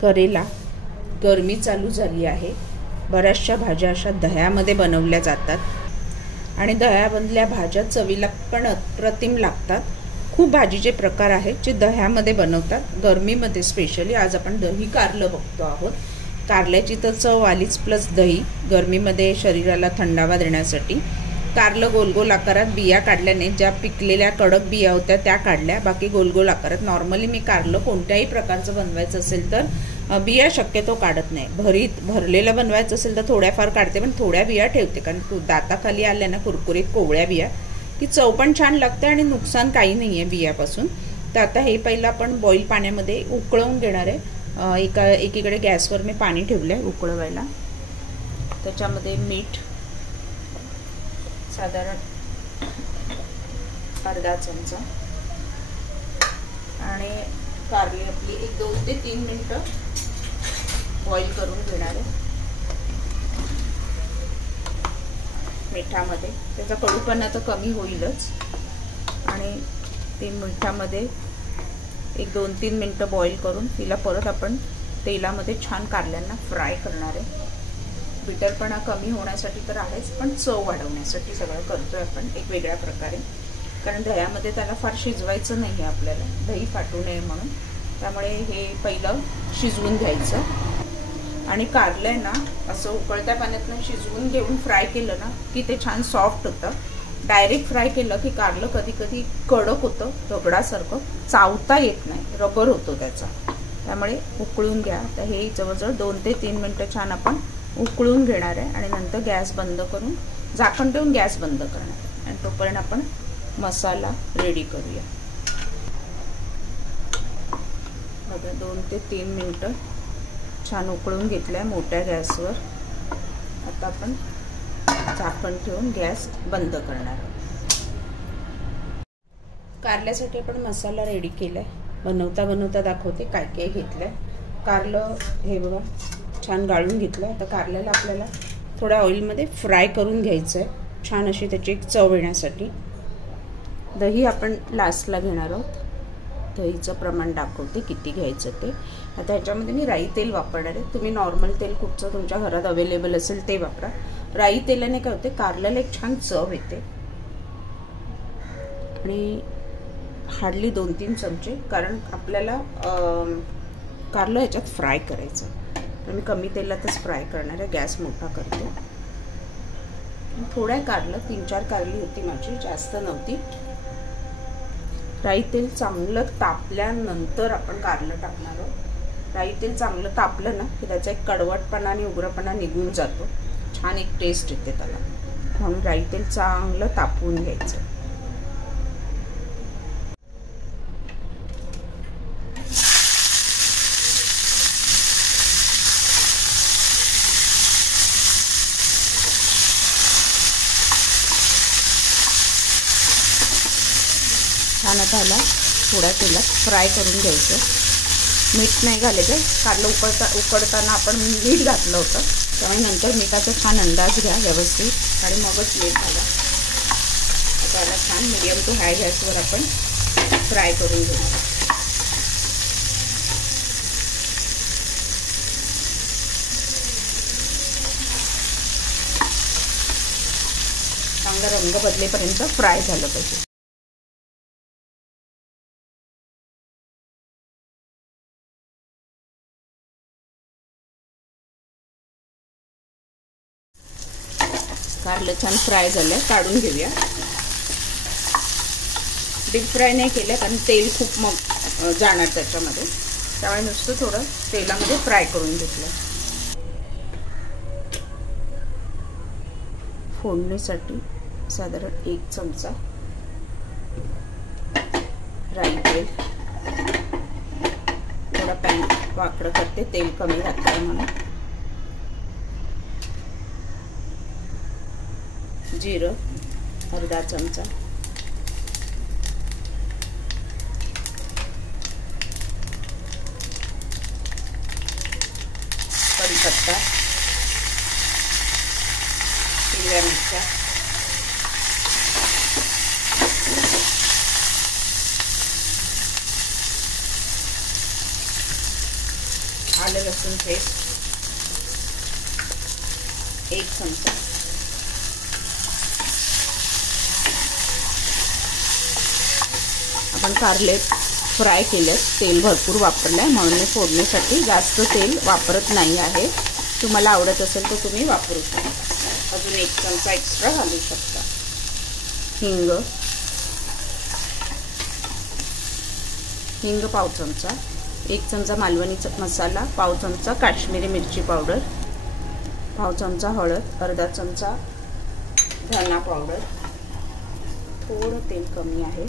करेला. गरमी चालू झाली आहे. बऱ्याचशा भाज्या अशा दह्यामध्ये बनवल्या जातात आणि दह्यामधल्या भाज्या चवीला पण अप्रतिम लागतात. खूप भाजीचे प्रकार आहेत जे दह्यामध्ये बनवतात, गरमीमध्ये स्पेशली. आज आपण दही कारलं बघतो आहोत. कारल्याची तर चव आलीच, प्लस दही गरमीमध्ये शरीराला थंडावा देण्यासाठी. कारलं गोलगोल आकारात बिया काढल्याने, ज्या पिकलेल्या कडक बिया होत्या त्या काढल्या, बाकी गोलगोल आकारात. नॉर्मली मी कारलं कोणत्याही प्रकारचं बनवायचं असेल तर बिया शक्यतो काढत नाही. भरलेलं बनवायचं असेल तर थोड्याफार काढते, पण थोड्या बिया ठेवते, कारण दाताखाली आल्या ना कुरकुरीत कोवळ्या बिया की चव पण छान लागते आणि नुकसान काही नाही आहे बियापासून. तर आता हे पहिलं आपण बॉईल पाण्यामध्ये उकळवून घेणार आहे. एकीकडे गॅसवर मी पाणी ठेवलं आहे उकळवायला. त्याच्यामध्ये मीठ साधारण अर्धा चमचा आणि कारली आपली 2 ते 3 मिनिटं बॉईल करून घेणार आहे मिठामध्ये. त्याचा कडूपणा तर कमी होईलच. आणि ते मिठामध्ये 1-2-3 मिनिटं बॉईल करून तिला परत आपण तेलामध्ये छान कारल्यांना फ्राय करणार आहे. बिटरपणा कमी होण्यासाठी तर आहेच, पण चव वाढवण्यासाठी सगळं करतोय आपण एक वेगळ्या प्रकारे. कारण दह्यामध्ये त्याला फार शिजवायचं नाही आहे आपल्याला, दही फाटू नये म्हणून. त्यामुळे हे पहिलं शिजवून घ्यायचं. आणि कारलं ना असं उकळत्या पाण्यातनं शिजवून घेऊन फ्राय केलं ना की ते छान सॉफ्ट होतं. डायरेक्ट फ्राय केलं की कारलं कधी कधी कडक होतं, दगडासारखं, चावता येत नाही, रबर होतो त्याचा. त्यामुळे उकळून घ्या. तर हे जवळजवळ 2 ते 3 मिनिटं छान आपण उकळून घेणार आहे आणि नंतर गॅस बंद करून झाकण ठेवून गॅस बंद करणार आहे. आणि तोपर्यंत आपण मसाला रेडी करूया. बघा 2 ते 3 मिनिटं छान उकळून घेतलं आहे मोठ्या गॅसवर. आता आपण झाकण ठेवून गॅस बंद करणार आहोत. कारल्यासाठी आपण मसाला रेडी केला आहे. बनवता दाखवते काय काय घेतलं आहे. कारलं हे बघा छान गाळून घेतलं. आता कारल्याला आपल्याला थोड्या ऑइलमध्ये फ्राय करून घ्यायचं आहे, छान अशी त्याची एक चव येण्यासाठी. दही आपण लास्टला घेणार आहोत. दहीचं प्रमाण दाखवते किती घ्यायचं ते. आता ह्याच्यामध्ये मी राई तेल वापरणार आहे. तुम्ही नॉर्मल तेल कुठचं तुमच्या घरात अवेलेबल असेल ते वापरा. राई तेलाने काय होते, कारल्याला एक छान चव येते. आणि हार्डली 2-3 चमचे, कारण आपल्याला कारलं ह्याच्यात फ्राय करायचं. तर मी कमी तेलातच फ्राय करणार आहे. गॅस मोठा करते. थोड्या कारलं 3-4 कारली होती माझी, जास्त नव्हती. राई तेल चांगलं तापल्यानंतर आपण कारलं टाकणार आहोत. राई तेल चांगलं तापलं ना की त्याचा एक कडवटपणा आणि उग्रपणा निघून जातो, छान एक टेस्ट येते त्याला. म्हणून राई तेल चांगलं तापवून घ्यायचं. छान झाला. थोड्या तेलात फ्राय करून घ्यायचं. मीठ नाही घालायचं. कारलं उकडताना आपण मीठ घातलं होतं, त्यामुळे नंतर मिठाचा छान अंदाज घ्या व्यवस्थित आणि मगच मीठ घाला. त्याला छान मीडियम टू हाय गॅसवर आपण फ्राय करून घेऊ. चांगला रंग बदलेपर्यंत फ्राय झालं पाहिजे. कारलं छान फ्राय झालं, काढून घेऊया. डीप फ्राय नाही केलं कारण तेल खूप मग जाणार त्याच्यामध्ये, त्यामुळे नुसतं थोडं तेलामध्ये फ्राय करून घेतलं. फोडणीसाठी साधारण 1 चमचा राई तेल. थोडा पॅन वाकडं करते, तेल कमी घातलं म्हणून. जिरं अर्धा चमचा, कढीपत्ता, हिरव्या मिरच्या, आलं आलं लसूण पेस्ट 1 चमचा, आपण कारले फ्राय केलेत, तेल भरपूर वापरलंय म्हणून मी फोडणीसाठी जास्त तेल वापरत नाही आहे. तुम्हाला आवडत असेल तर तुम्ही वापरू शकता. अजून 1 चमचा एक्स्ट्रा घालू शकता. हिंग पाव चमचा, 1 चमचा मालवणी मसाला, पाव चमचा काश्मीरी मिरची पावडर, पाव चमचा हळद, अर्धा चमचा धना पावडर, थोडं तेल कमी आहे,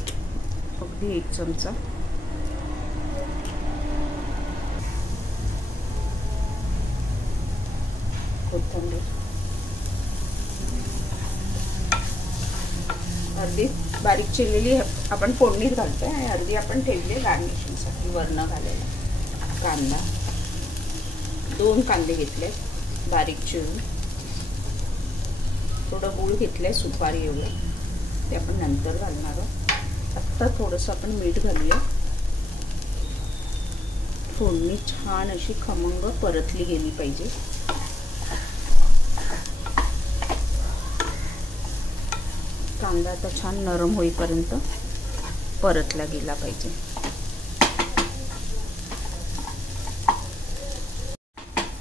अगदी 1 चमचा, कोथिंबीर, अर्धी बारीक चिरलेली आपण फोडणीत घालतोय आणि अर्धी आपण ठेवली गार्निशिंगसाठी वरनं घालायला. कांदा 2 कांदे घेतले बारीक चिरून, थोडं गूळ घेतलंय सुपारी एवढं, ते आपण नंतर घालणार आहोत. आत्ता थोडंसं आपण मीठ घालूया. फोडणी छान अशी खमंग परतली गेली पाहिजे. कांदा आता छान नरम होईपर्यंत परतला गेला पाहिजे.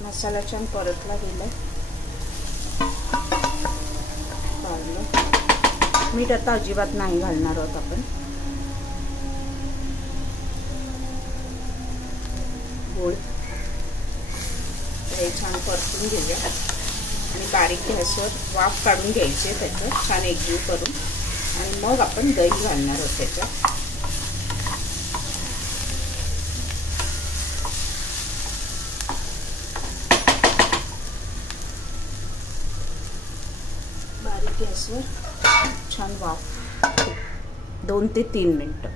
मसाला छान परतला गेला. मीठ आता अजिबात नाही घालणार आहोत आपण. गोड हे छान परतून घेऊया आणि बारीक गॅसवर वाफ काढून घ्यायचे त्याचं छान एकजीव करून, आणि मग आपण दही घालणार आहोत त्याच्यात. बारीक गॅसवर छान वाफ 2 ते 3 मिनिटं,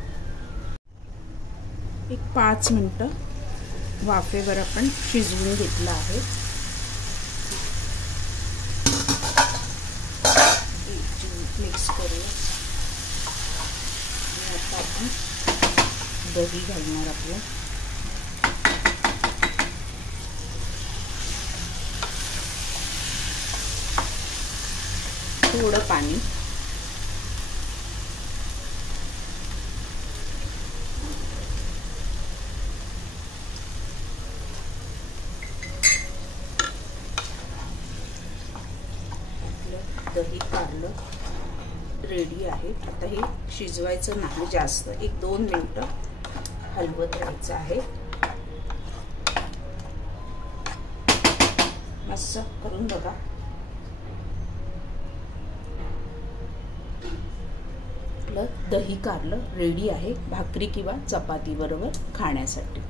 5 मिनिटं वाफेवर आपण शिजवून घेतलं आहे. मिक्स करूया. आता आपण दही घालणार आपलं. थोडं पाणी, दही कारलं रेडी आहे. आता हे शिजवायचं नाही जास्त, 1-2 मिनिटं हलवत राहायचं आहे. मस्त करून बघा. आपलं दही कारलं रेडी आहे भाकरी किंवा चपाती बरोबर खाण्यासाठी.